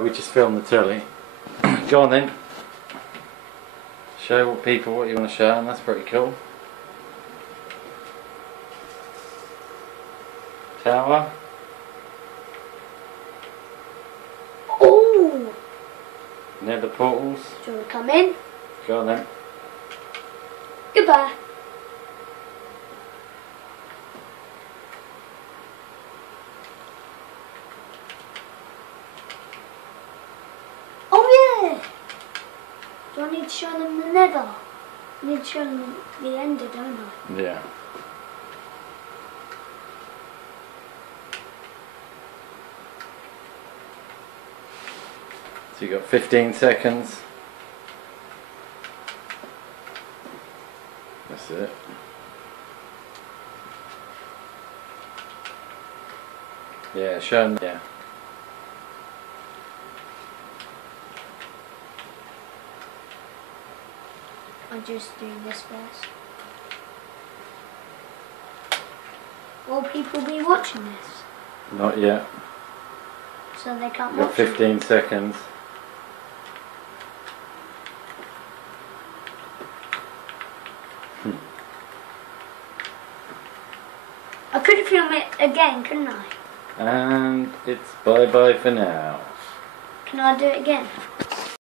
We just filmed the telly. Go on then. Show people what you want to show, and that's pretty cool. Tower. Oh! Near the portals. Do you want to come in? Go on then. Goodbye. Oh yeah! Do I need to show them the nether? I need to show them the ender, don't I? Yeah. So you got 15 seconds. That's it. Yeah, show them. Yeah. I'm just doing this first. Will people be watching this? Not yet. So they can't You got watch it? 15 seconds. I could film it again, couldn't I? And it's bye bye for now. Can I do it again?